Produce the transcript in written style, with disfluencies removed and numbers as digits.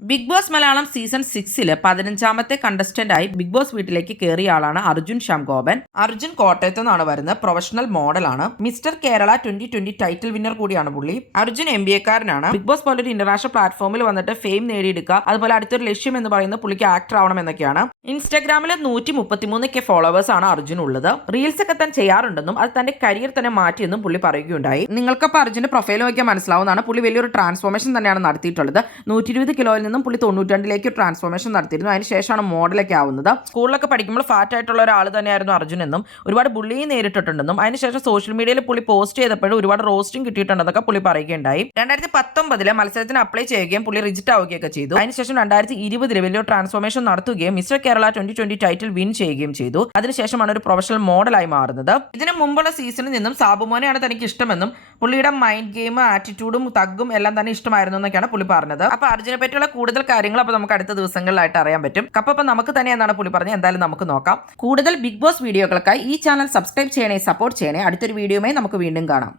Big Boss Malayalam season 6 15ാമത്തെ കണ്ടസ്റ്റന്റായി Bigg Boss വീട്ടിലേക്ക് കയറിയ ആളാണ് അർജുൻ ശ്യാംഗോപൻ. അർജുൻ കോട്ടയത്ത് നിന്നാണ് വരുന്നത്. പ്രൊഫഷണൽ മോഡലാണ്. മിസ്റ്റർ കേരള 2020 ടൈറ്റിൽ വിന്നർ കൂടിയാണ് പുള്ളി. അർജുൻ MBA കാരനാണ്. ബിഗ് ബോസ് പോലൊരു ഇന്റർനാഷണൽ പ്ലാറ്റ്ഫോമിൽ വന്നിട്ട് ഫെയിം നേടിയെടുക്കുക, അതുപോലെ അടുത്തൊരു ലക്ഷ്യം എന്ന് പറയുന്നത് പുള്ളിക്ക് ആക്ടർ ആവണം എന്നൊക്കെയാണ്. ഇൻസ്റ്റാഗ്രാമിൽ 133K ഫോളോവേഴ്സ് ആണ് അർജുൻ ഉള്ളത്. റീൽസ് ഒക്കെ താൻ ചെയ്യാറുണ്ടെന്നും അത് തന്റെ കരിയർ തന്നെ മാറ്റിയെന്നും പുള്ളി പറയുകയുണ്ടായി. നിങ്ങൾക്കപ്പോൾ അർജുന്റെ പ്രൊഫൈൽ നോക്കിയാൽ മനസ്സിലാവുന്നതാണ്. പുള്ളി വലിയൊരു ട്രാൻസ്ഫോർമേഷൻ തന്നെയാണ് നടത്തിയിട്ടുള്ളത്. 120 കിലോയിൽ നിന്നും പുള്ളി 92ലേക്ക് ട്രാൻസ്ഫോർമേഷൻ നടത്തിയിരുന്നു. അതിനുശേഷമാണ് മോഡലൊക്കെ ആവുന്നത്. സ്കൂളിലൊക്കെ പഠിക്കുമ്പോൾ ഫാറ്റ് ആയിട്ടുള്ള ഒരാൾ തന്നെയായിരുന്നു അർജുൻ എന്നും ഒരുപാട് ബുള്ളിയും നേരിട്ടിട്ടുണ്ടെന്നും അതിനുശേഷം സോഷ്യൽ മീഡിയയിൽ പുള്ളി പോസ്റ്റ് ചെയ്തപ്പോഴും ഒരുപാട് റോസ്റ്റിംഗ് കിട്ടിയിട്ടുണ്ടെന്നൊക്കെ പുള്ളി പറയുകയുണ്ടായി. 2019 മത്സരത്തിന് അപ്ലൈ ചെയ്യുകയും പുള്ളി റിജക്റ്റ് ആവുകയൊക്കെ ചെയ്തു. അതിനുശേഷം 2020 വലിയൊരു ട്രാൻസ്ഫോർമേഷൻ നടത്തുകയും മിസ്റ്റർ കേരള 2020 ടൈറ്റിൽ വിൻ ചെയ്യുകയും ചെയ്തു. അതിനുശേഷമാണ് ഒരു പ്രൊഫഷണൽ മോഡലായി മാറുന്നത്. ഇതിനു മുമ്പുള്ള സീസണിൽ നിന്നും സാബുമോനെയാണ് തനിക്ക് ഇഷ്ടമെന്നും പുള്ളിയുടെ മൈൻഡ് ഗെയിം, ആറ്റിറ്റ്യൂഡും തഗ്ഗും എല്ലാം തന്നെ ഇഷ്ടമായിരുന്നു എന്നൊക്കെയാണ് പുള്ളി പറഞ്ഞത്. അപ്പോൾ അർജുനെ പറ്റിയുള്ള കൂടുതൽ കാര്യങ്ങൾ അപ്പോൾ നമുക്ക് അടുത്ത ദിവസങ്ങളിലായിട്ട് അറിയാൻ പറ്റും. അപ്പോൾ നമുക്ക് തന്നെ എന്നാണ് പുള്ളി പറഞ്ഞത്. എന്തായാലും നമുക്ക് നോക്കാം. കൂടുതൽ ബിഗ് ബോസ് വീഡിയോകൾക്കായി ഈ ചാനൽ സബ്സ്ക്രൈബ് ചെയ്യണേ, സപ്പോർട്ട് ചെയ്യണേ. അടുത്തൊരു വീഡിയോയുമായി നമുക്ക് വീണ്ടും കാണാം.